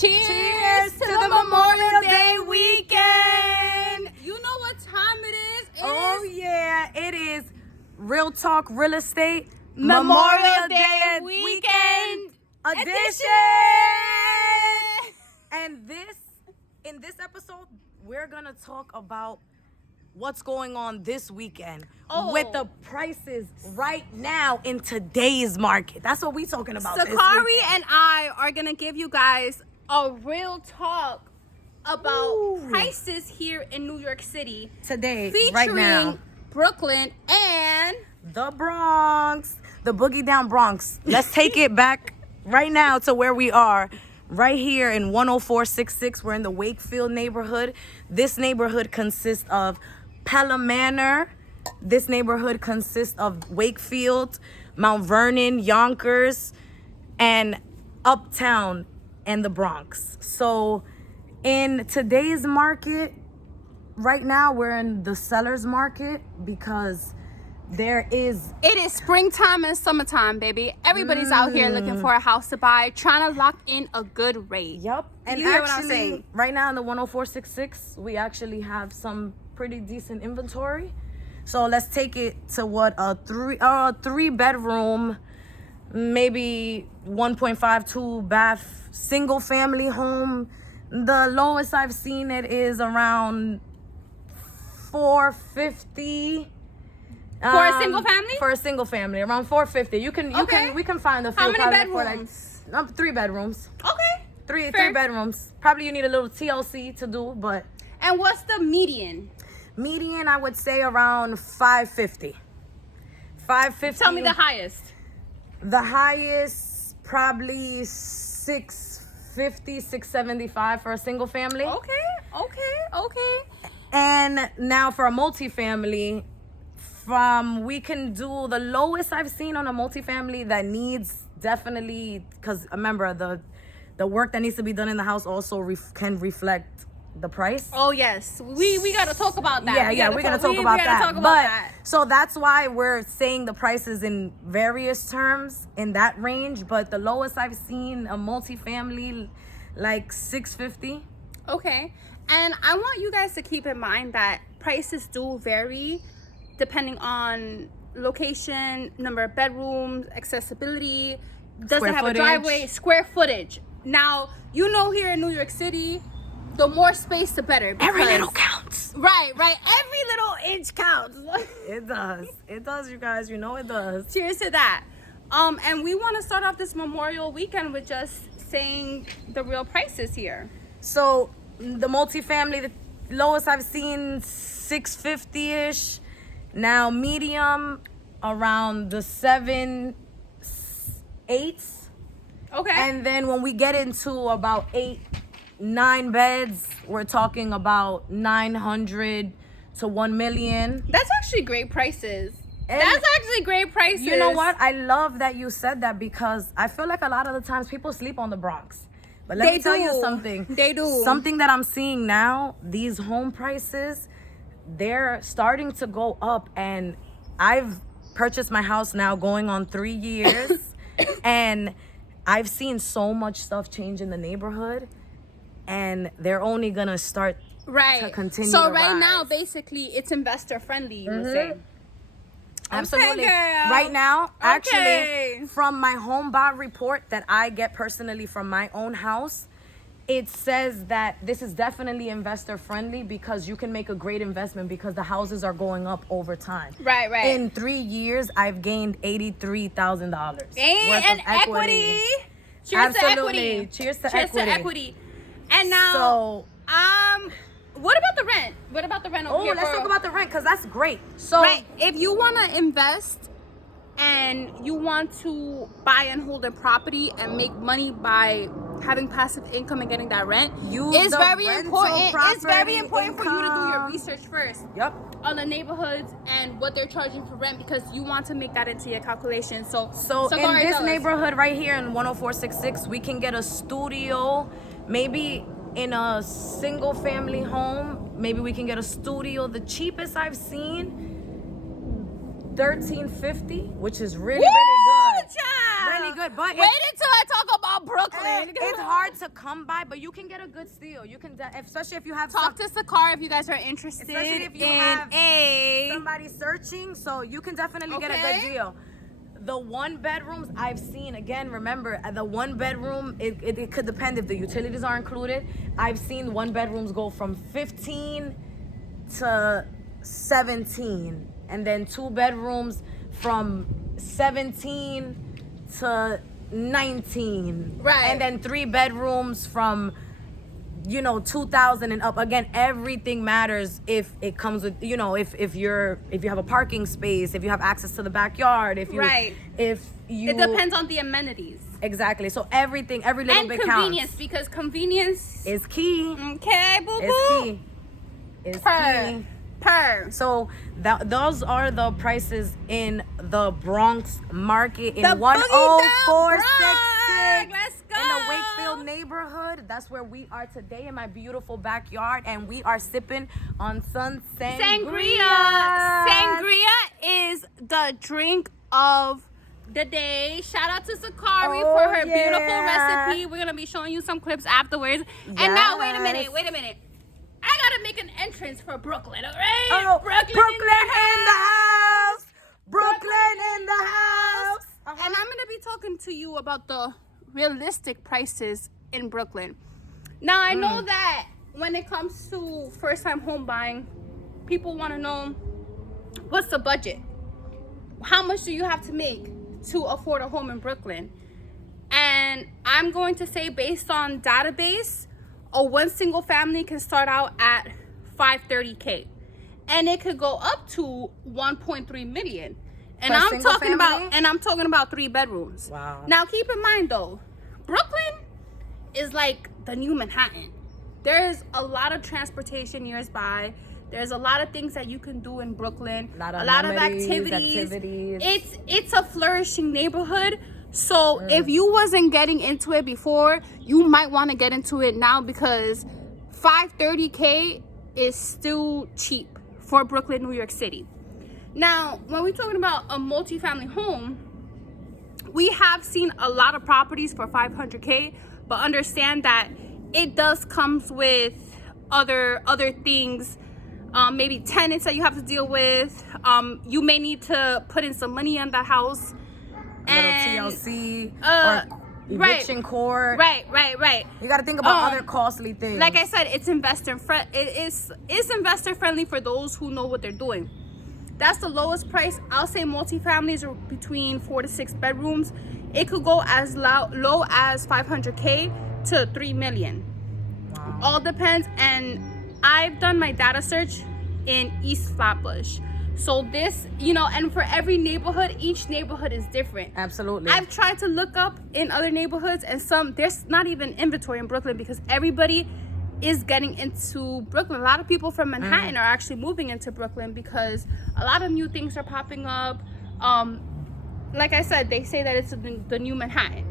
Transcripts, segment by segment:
Cheers to the Memorial Day weekend. You know what time it is? Yeah, it is Real Talk Real Estate Memorial Day weekend edition. And in this episode, we're going to talk about what's going on this weekend with the prices right now in today's market. That's what we're talking about. Sakari and I are going to give you guys a real talk about prices here in New York City today, featuring right now. Brooklyn and the Bronx, the boogie down Bronx. Let's take it back right now to where we are. Right here in 10466, we're in the Wakefield neighborhood. This neighborhood consists of Pelham Manor. This neighborhood consists of Wakefield, Mount Vernon, Yonkers, and Uptown and the Bronx. So in today's market, right now we're in the seller's market because it is springtime and summertime, baby. Everybody's out here looking for a house to buy, trying to lock in a good rate. Yep. And you hear what I'm saying? Right now in the 10466, we actually have some pretty decent inventory. So let's take it to what a three bedroom, maybe 1.5, 2 bath, single family home. The lowest I've seen it is around $450. For a single family? For a single family, around $450. We can find a few. How many bedrooms? For like 3 bedrooms. Okay. Three bedrooms. Probably you need a little TLC to do, but. And what's the median? Median, I would say around $550. $550. Tell me the highest. The highest, probably $650, $675 for a single family. Okay. And now for a multifamily, we can do the lowest I've seen on a multifamily that needs definitely, because remember the work that needs to be done in the house also can reflect the price. Oh yes, we gotta talk about that. We're gonna talk about that. So that's why we're saying the prices in various terms in that range. But the lowest I've seen a multifamily, like $650. Okay, and I want you guys to keep in mind that prices do vary depending on location, number of bedrooms, accessibility, does it have a driveway, square footage. Now, you know, here in New York City, the more space, the better. Every little counts. Right. Every little inch counts. It does, you guys. You know it does. Cheers to that. And we want to start off this Memorial weekend with just saying the real prices here. So, the multifamily, the lowest I've seen, $650-ish. Now, medium, around the 7, 8s. Okay. And then when we get into about 8, 9 beds, we're talking about 900 to 1 million. That's actually great prices. And that's actually great prices. You know what? I love that you said that because I feel like a lot of the times people sleep on the Bronx. But let me tell you something. They do. Something that I'm seeing now, these home prices, they're starting to go up. And I've purchased my house now going on 3 years. And I've seen so much stuff change in the neighborhood. And they're only going to start to continue So to right rise. now, basically, it's investor friendly, you would say. Absolutely. Okay, girl. Right now, actually, Okay. from my home buy report that I get personally from my own house, it says that this is definitely investor friendly because you can make a great investment because the houses are going up over time. Right. In 3 years, I've gained $83,000 worth And of equity. Cheers to equity. Cheers to equity. And now, what about the rent? What about the rent over here? Let's talk about the rent because that's great. So, if you want to invest and you want to buy and hold a property and make money by having passive income and getting that rent, it's very important. It's very important for you to do your research first. Yep. On the neighborhoods and what they're charging for rent because you want to make that into your calculation. So in this neighborhood right here in 10466, we can get a studio, maybe in a single family home. Maybe we can get a studio. The cheapest I've seen, $1,350, which is really good. Child. really good. But wait until I talk about Brooklyn. it's hard to come by, but you can get a good steal. You can, especially if you have Talk to Sakar if you guys are interested. especially if you in have a somebody searching. So you can definitely get a good deal. The 1 bedrooms I've seen, again, remember, the 1 bedroom, it could depend if the utilities are included. I've seen 1 bedrooms go from 15 to 17, and then 2 bedrooms from 17 to 19. Right. And then 3 bedrooms from 2,000 and up. Again, everything matters if it comes with, if you have a parking space, if you have access to the backyard, if you it depends on the amenities. Exactly. So everything, every little bit counts. And convenience, because convenience is key. Okay, boo boo. It's key. It's key. So those are the prices in the Bronx market in The 10466. Let's go. In the Wakefield neighborhood. That's where we are today in my beautiful backyard, and we are sipping on some sangria. Sangria is the drink of the day. Shout out to Sakari for her beautiful recipe. We're gonna be showing you some clips afterwards. Yes. And now wait a minute. I gotta make an entrance for Brooklyn, all right? Oh, Brooklyn in the house. Brooklyn in the house. And I'm gonna be talking to you about the realistic prices in Brooklyn. Now I know that when it comes to first-time home buying, people want to know, what's the budget? How much do you have to make to afford a home in Brooklyn? And I'm going to say, based on database, a 1 single family can start out at $530K, and it could go up to 1.3 million. And I'm talking about 3 bedrooms. Wow. Now keep in mind though, Brooklyn is like the new Manhattan. There's a lot of transportation nearby. There's a lot of things that you can do in Brooklyn. A lot of activities. It's a flourishing neighborhood. So if you wasn't getting into it before, you might want to get into it now, because $530K is still cheap for Brooklyn, New York City. Now, when we're talking about a multifamily home, we have seen a lot of properties for $500K, but understand that it does comes with other things, maybe tenants that you have to deal with. You may need to put in some money on that house. Little TLC or eviction court. Right. You got to think about other costly things. Like I said, it's investor friendly for those who know what they're doing. That's the lowest price. I'll say multifamilies are between 4 to 6 bedrooms. It could go as low as $500K to $3 million. Wow. All depends. And I've done my data search in East Flatbush. So this, and for every neighborhood, each neighborhood is different. Absolutely. I've tried to look up in other neighborhoods, and there's not even inventory in Brooklyn, because everybody is getting into Brooklyn. A lot of people from Manhattan are actually moving into Brooklyn because a lot of new things are popping up. Like I said, they say that it's the new Manhattan.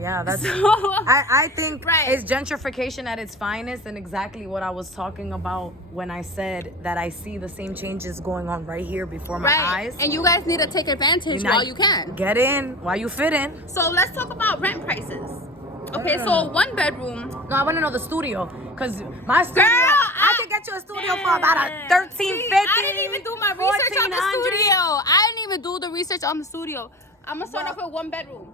Yeah, that's. I think it's gentrification at its finest, and exactly what I was talking about when I said that I see the same changes going on right here before my eyes. And you guys need to take advantage while you can. Get in while you fit in. So let's talk about rent prices. Okay, so 1 bedroom. No, I want to know the studio, because my studio, I could get you a studio for about $1,350. I didn't even do my research on the studio. I didn't even do the research on the studio. I'm gonna start off with 1 bedroom.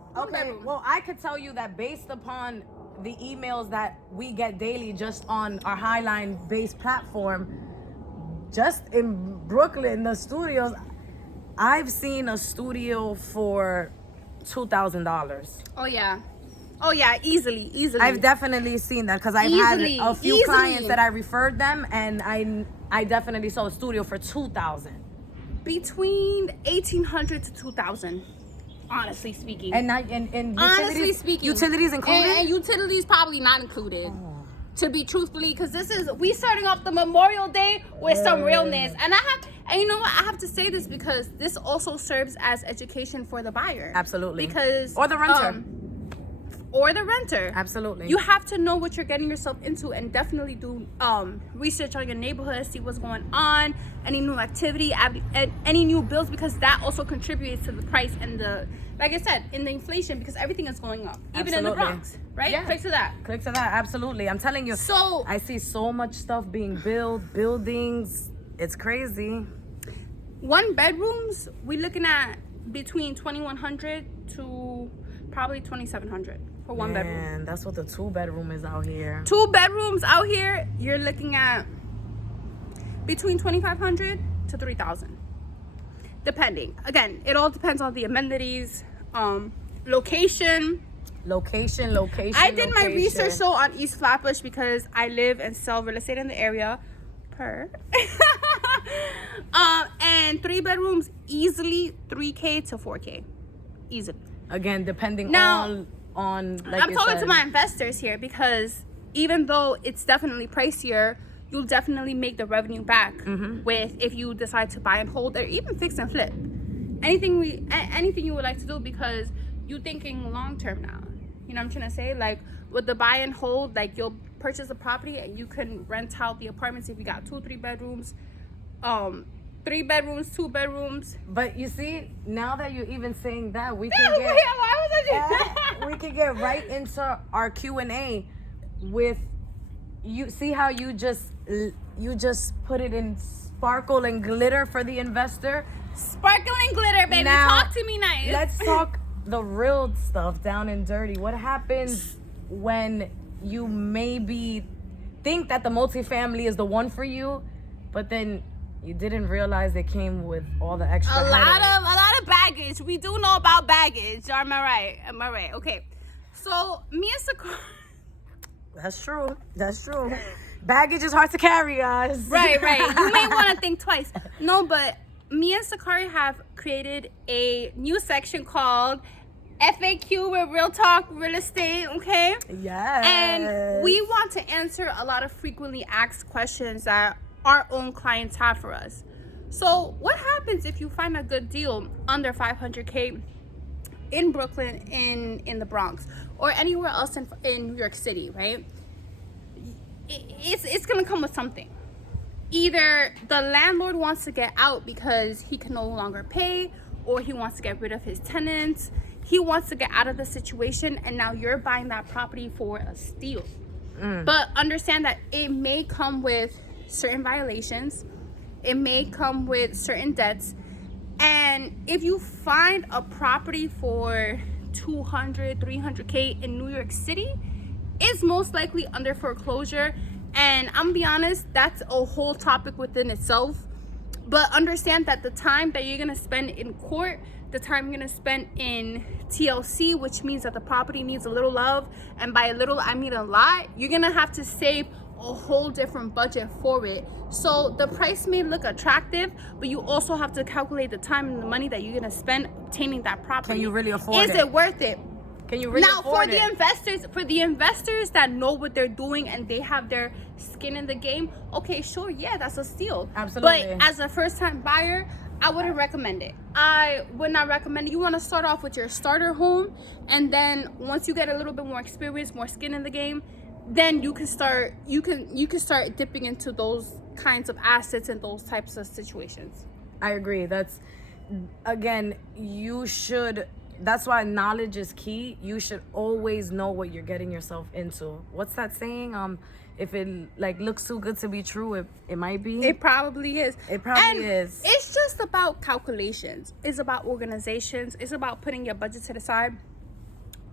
Well, I could tell you that based upon the emails that we get daily just on our Highline based platform, just in Brooklyn, the studios, I've seen a studio for $2,000. Oh yeah, easily. I've definitely seen that, because I've had a few clients that I referred them, and I definitely saw a studio for $2,000. Between $1,800 to $2,000. Honestly speaking. And utilities included? And utilities probably not included. To be truthfully, because we starting off the Memorial Day with some realness. And you know what? I have to say this because this also serves as education for the buyer. Absolutely. Or the renter. or the renter. Absolutely. You have to know what you're getting yourself into, and definitely do research on your neighborhood, see what's going on, any new activity, any new bills, because that also contributes to the price and the, like I said, in the inflation, because everything is going up, even in the Bronx, right? Yeah. Click to that. Click to that. Absolutely. I'm telling you. So I see so much stuff being built, buildings. It's crazy. 1 bedrooms, we're looking at between 2,100 to probably 2,700 for 1 bedroom. And that's what the 2 bedroom is out here. 2 bedrooms out here, you're looking at between 2,500 to 3,000, depending. Again, it all depends on the amenities, location. Location. I did my research though on East Flatbush because I live and sell real estate in the area. And 3 bedrooms, easily 3K to 4K, easily. Again, depending Now, on like I'm you talking said. to my investors here, because even though it's definitely pricier, you'll definitely make the revenue back with, if you decide to buy and hold, or even fix and flip. Anything you would like to do, because you're thinking long term now. You know what I'm trying to say? Like with the buy and hold, like you'll purchase a property and you can rent out the apartments if you got 2, 3 bedrooms, 3 bedrooms, 2 bedrooms. But you see, now that you're even saying that, we can Why was I we can get right into our Q&A with you. See how you just put it in sparkle and glitter for the investor. Sparkle and glitter, baby. Now, talk to me nice. Let's talk the real stuff, down and dirty. What happens when you maybe think that the multifamily is the one for you, but then you didn't realize it came with all the extra a lot of baggage. We do know about baggage. Am I right? Okay. So me and Sakari. That's true. Baggage is hard to carry, guys. Right. You may want to think twice. No, but me and Sakari have created a new section called FAQ with Real Talk Real Estate, okay? Yes. And we want to answer a lot of frequently asked questions that our own clients have for us. So what happens if you find a good deal under 500K in Brooklyn, in the Bronx, or anywhere else in New York City, right? It's gonna come with something. Either the landlord wants to get out because he can no longer pay, or he wants to get rid of his tenants. He wants to get out of the situation, and now you're buying that property for a steal. But understand that it may come with certain violations. It may come with certain debts. And if you find a property for 200, 300K in New York City, it's most likely under foreclosure. And I'm gonna be honest, that's a whole topic within itself. But understand that the time that you're gonna spend in court, the time you're gonna spend in TLC, which means that the property needs a little love, and by a little I mean a lot, you're gonna have to save a whole different budget for it. So the price may look attractive, but you also have to calculate the time and the money that you're gonna spend obtaining that property. Can you really afford it? Is it worth it? Can you really now afford for the investors that know what they're doing and they have their skin in the game, okay, sure, yeah, that's a steal. Absolutely. But as a first-time buyer, I wouldn't recommend it. I would not recommend it. You want to start off with your starter home, and then once you get a little bit more experience, more skin in the game, then you can start dipping into those kinds of assets and those types of situations. I agree. That's that's why knowledge is key. You should always know what you're getting yourself into. What's that saying? If it looks too good to be true, it might be. It probably is. It probably is. It's just about calculations. It's about organizations. It's about putting your budget to the side.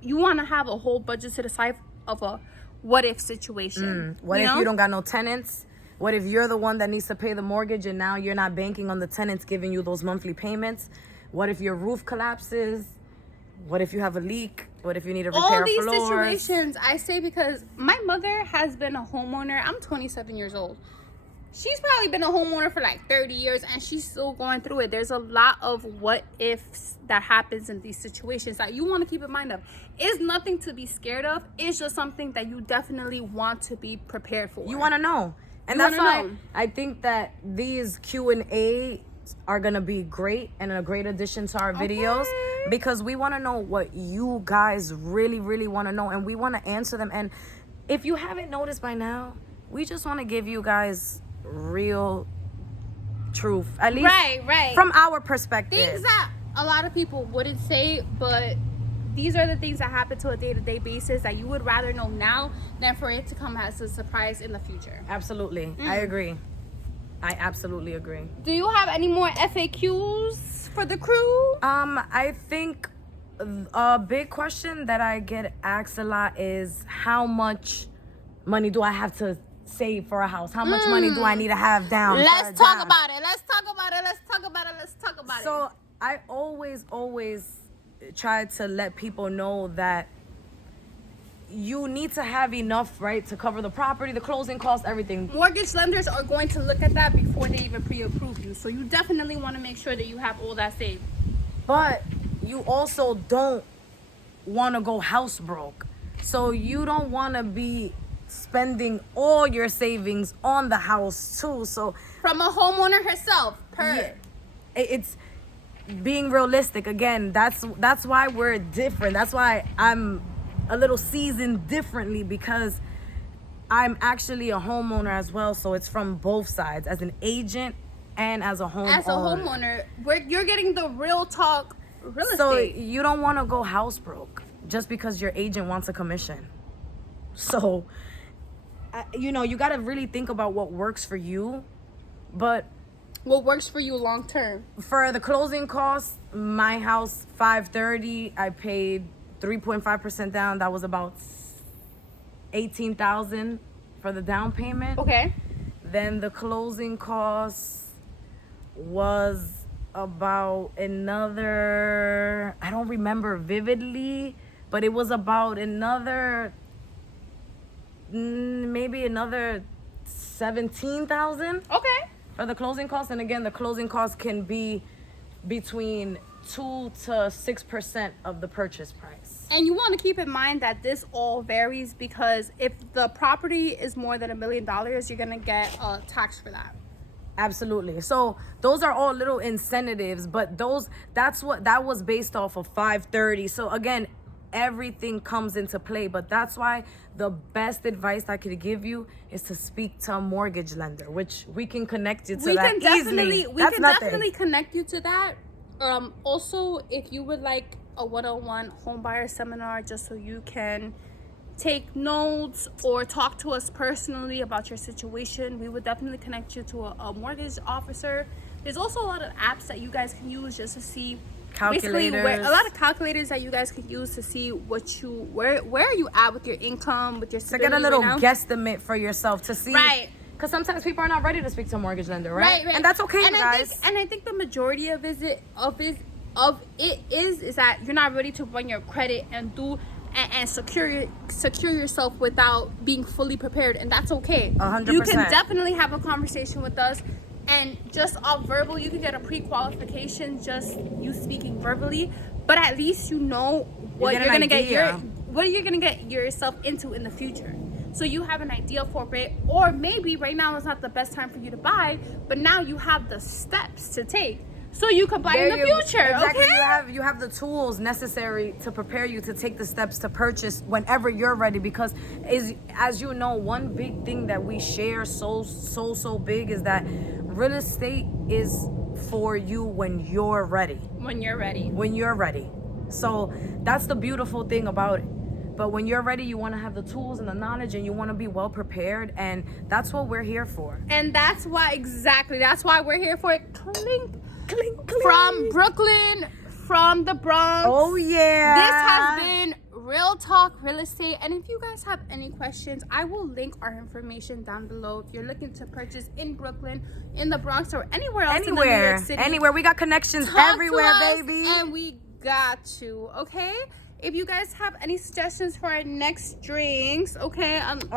You want to have a whole budget to the side of a what if situation. What if you don't got no tenants? What if you're the one that needs to pay the mortgage and now you're not banking on the tenants giving you those monthly payments? What if your roof collapses? What if you have a leak? What if you need to repair all these floors? situations, I say, because my mother has been a homeowner. I'm 27 years old. She's probably been a homeowner for like 30 years and she's still going through it. There's a lot of what ifs that happens in these situations that you want to keep in mind of. It's nothing to be scared of. It's just something that you definitely want to be prepared for. You want to know. And that's why I think that these Q&A are gonna be great and a great addition to our videos, because we want to know what you guys really, really want to know, and we want to answer them. And if you haven't noticed by now, we just want to give you guys real truth, at least from our perspective. Things that a lot of people wouldn't say, but these are the things that happen to a day-to-day basis that you would rather know now than for it to come as a surprise in the future. Absolutely. I agree. I absolutely agree. Do you have any more FAQs for the crew? I think a big question that I get asked a lot is, how much money do I have to save for a house? How much money do I need to have down? Let's talk about it. So I always try to let people know that you need to have enough, right, to cover the property, the closing costs, everything. Mortgage lenders are going to look at that before they even pre-approve you. So you definitely want to make sure that you have all that saved. But you also don't want to go house broke. So you don't want to be spending all your savings on the house too. So from a homeowner herself, it's being realistic. Again, that's why we're different. That's why I'm a little seasoned differently, because I'm actually a homeowner as well. So it's from both sides, as an agent and as a homeowner. As a homeowner, you're getting the real talk real estate. So you don't want to go house broke just because your agent wants a commission. So, you got to really think about what works for you. But what works for you long term? For the closing costs, my house, $530, I paid 3.5% down. That was about $18,000 for the down payment. Okay. Then the closing costs was about another, I don't remember vividly, but it was about another, maybe another $17,000. Okay. For the closing costs. And again, the closing costs can be between 2 to 6% of the purchase price. And you want to keep in mind that this all varies, because if the property is more than $1 million, you're going to get a tax for that. Absolutely. So those are all little incentives, but that was based off of 530. So again, everything comes into play, but that's why the best advice I could give you is to speak to a mortgage lender, which we can connect you to that easily. We can definitely connect you to that. Also, if you would like a one-on-one home buyer seminar, just so you can take notes or talk to us personally about your situation, we would definitely connect you to a mortgage officer. There's also a lot of apps that you guys can use just to see calculators. A lot of calculators that you guys can use to see where are you at with your income, with your stability. To get a little right guesstimate for yourself to see. Right. Because sometimes people are not ready to speak to a mortgage lender, right? Right. And that's okay, guys. I think the majority of it is that you're not ready to run your credit and do and secure yourself without being fully prepared, and that's okay. 100%. You can definitely have a conversation with us. And just off verbal, you can get a pre-qualification, just you speaking verbally. But at least you know what you're gonna get yourself into in the future. So you have an idea for it, or maybe right now is not the best time for you to buy, but now you have the steps to take, so you can buy in the future. Exactly. Okay? You have the tools necessary to prepare you to take the steps to purchase whenever you're ready. Because as you know, one big thing that we share so big is that real estate is for you when you're ready. When you're ready. So that's the beautiful thing about it. But when you're ready, you want to have the tools and the knowledge, and you want to be well prepared, and that's what we're here for. And that's why we're here for it. Clink, clink, clink. From Brooklyn, from the Bronx. Oh yeah. This has been Real Talk Real Estate. And if you guys have any questions, I will link our information down below. If you're looking to purchase in Brooklyn, in the Bronx, or anywhere else in New York City, anywhere, we got connections everywhere, baby. And we got you, okay? If you guys have any suggestions for our next drinks, okay? I just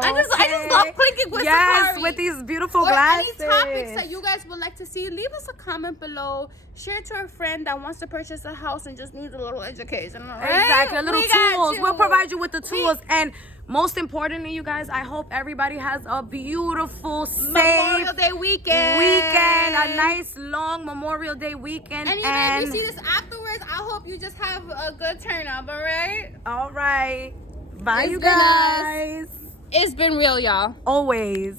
love clinking with Sukari. With these beautiful or glasses. Any topics that you guys would like to see, leave us a comment below. Share it to a friend that wants to purchase a house and just needs a little education. Exactly, a little tools. We'll provide you with the tools. And most importantly, you guys, I hope everybody has a beautiful, safe Memorial Day weekend. a nice long Memorial Day weekend. And even if you see this afterwards, I hope you just have a good turn up, all right? All right. Bye, It's you been us. guys. It's been real, y'all. Always.